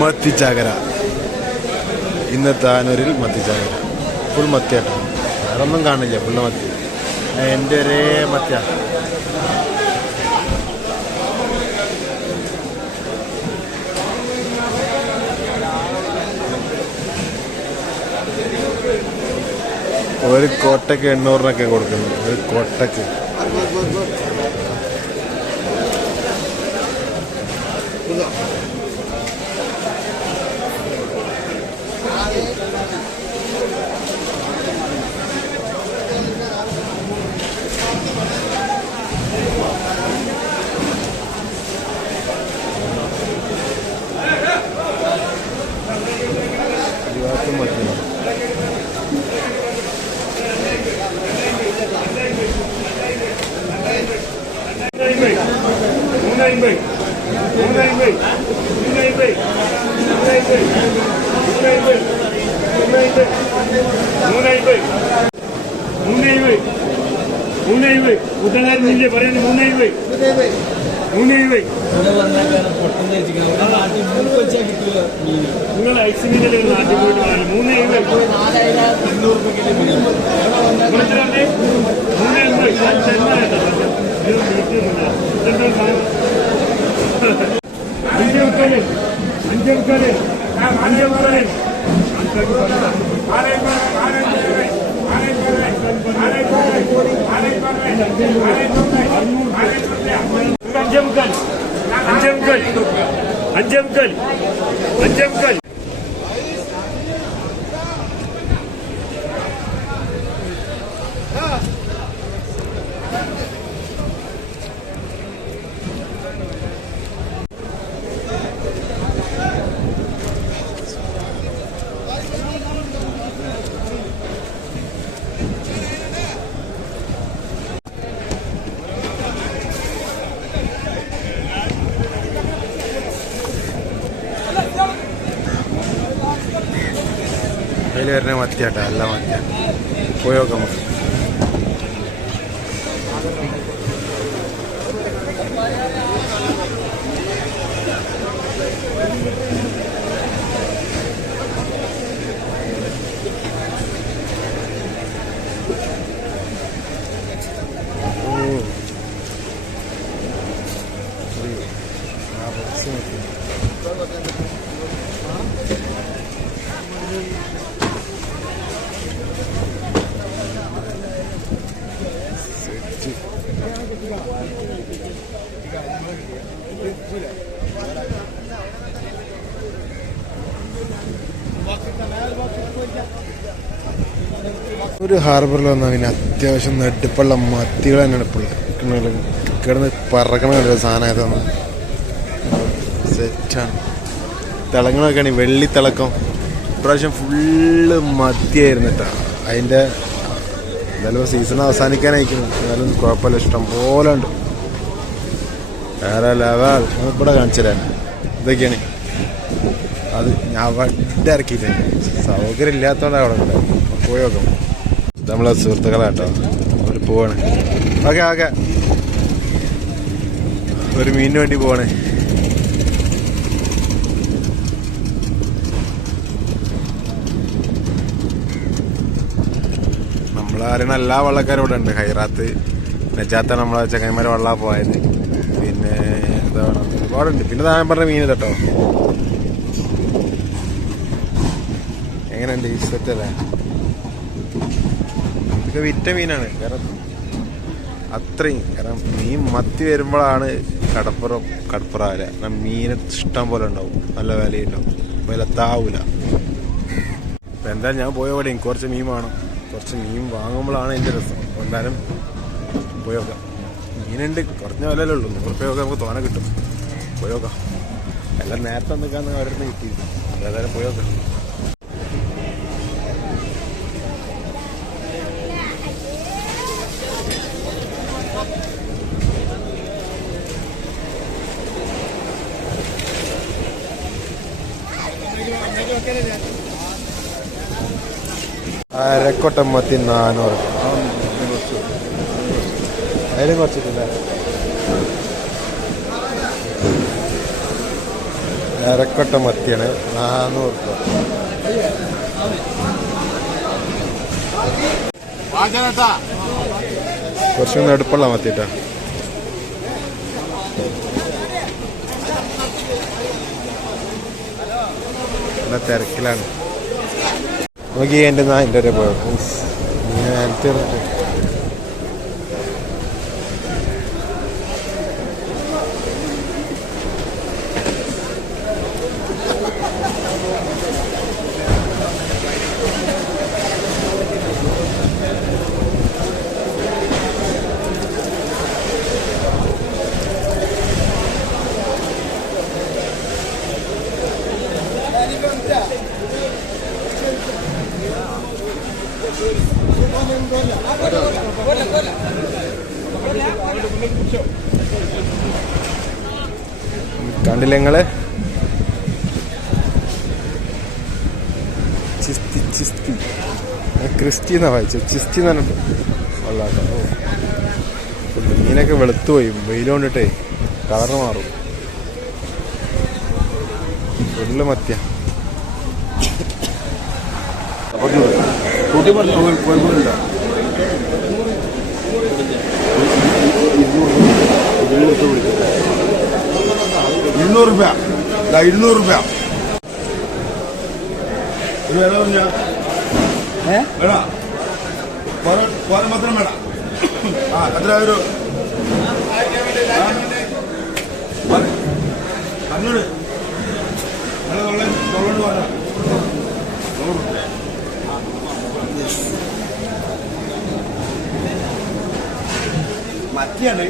മത്തിച്ചാകര. ഇന്നത്തെ താനൂരിൽ മത്തിച്ചാകര ഫുൾ മത്തിയാട്ടോ. വേറെ ഒന്നും കാണില്ല, ഫുള്ള് മത്തി. എൻ്റെ ഒരേ മത്തിയ. ഒരു കോട്ടയ്ക്ക് 800 കൊടുക്കുന്നു. ഒരു കോട്ടയ്ക്ക് അതിൽ വരുന്ന മത്തിയാട്ടോ. നല്ല മത്തിയ. പോയി നോക്കാം നമുക്ക്. ഒരു ഹാർബറിൽ വന്നാൽ പിന്നെ അത്യാവശ്യം നെടുപ്പുള്ള മത്തികൾ തന്നെയാണ് ഇപ്പോൾ കിടന്ന് പറക്കണ ഒരു സാധനമായതാണ്. സെറ്റാണ്. തിളങ്ങണമൊക്കെയാണ് വെള്ളിത്തിളക്കം. ഇപ്രാവശ്യം ഫുള്ള് മത്തിയായിരുന്നു കേട്ടോ. അതിൻ്റെ എന്തായാലും സീസൺ അവസാനിക്കാനായിരിക്കുന്നു. എന്നാലും കുഴപ്പമില്ല, ഇഷ്ടം പോലെ ഉണ്ട്. വേറെ ലെവൽ. ഇവിടെ കാണിച്ചു തരാൻ ഇതൊക്കെയാണ്. അത് ഞാൻ വണ്ടി ഇറക്കിയിട്ടുണ്ട്. സൗകര്യം ഇല്ലാത്തതുകൊണ്ട് അവിടെ ഉണ്ട്. പോയി നോക്കാം. നമ്മളെ സുഹൃത്തുക്കളാട്ടോ. ഒരു പോവാണ്. Okay okay. ഒരു മീനിന് വേണ്ടി പോവാണ്. നമ്മളറിയണ എല്ലാ വള്ളക്കാരും ഇവിടെ ഉണ്ട്. ഹൈറാത്ത്, നജാത്ത, നമ്മളെ ചങ്ങന്മാരെ വള്ളാ പോയത്. പിന്നെ എന്താ പറയുക, ഒരുപാടുണ്ട്. പിന്നെ താൻ പറഞ്ഞ മീൻ കേട്ടോ. എങ്ങനെയുണ്ട്? ഈ സെറ്റല്ലേ? ഇതൊക്കെ വിറ്റ മീനാണ്. കാരണം അത്രയും, കാരണം മീൻ മത്തി വരുമ്പോഴാണ് കടപ്പുറാവില്ല. കാരണം മീൻ ഇഷ്ടം പോലെ ഉണ്ടാവും, നല്ല വിലയുണ്ടാവും, വിലത്താവൂല. അപ്പം എന്തായാലും ഞാൻ പോയ പോലെ എനിക്ക് കുറച്ച് മീൻ വേണം. കുറച്ച് മീൻ വാങ്ങുമ്പോഴാണ് എൻ്റെ രസം. എന്തായാലും പോയി നോക്കാം. മീനുണ്ട്, കുറഞ്ഞ വിലയല്ലേ ഉള്ളൂ. 100 രൂപയൊക്കെ നമുക്ക് തോനെ കിട്ടും. പോയി നോക്കാം. എല്ലാം നേരത്തെ നിൽക്കാന്ന് അവരുടെ കിട്ടിയില്ല. ഏതായാലും പോയി നോക്കാം. അരക്കൊട്ടം മത്തി 400. അതിലും കുറച്ചിട്ടില്ല. അരക്കൊട്ട മത്തിയാണ് 400 രൂപ. കുറച്ചൊന്ന് അടുപ്പുള്ള മത്തിട്ടാ. നല്ല തിരക്കിലാണ്. നോക്കി എൻ്റെ നാലിൻ്റെ വരെ പോയോ നേരത്തെ. കണ്ടില്ല നിങ്ങള് ചിസ്തി ചിസ്തി ക്രിസ്റ്റി എന്നാ വായിച്ചത്. ചിസ്തി എന്ന് പറഞ്ഞിട്ട് കൊള്ളാട്ടോ. മീനൊക്കെ വെളുത്തു പോയി വെയിൽ കൊണ്ടിട്ടേ കളറ് മാറും. ഫുള്ള് മത്തിയ. ₹200. ₹200. വില പറഞ്ഞ വേണം മാത്രം വേണം. എത്ര ഒരു അഞ്ഞൂറ് മത്തിയാണ്.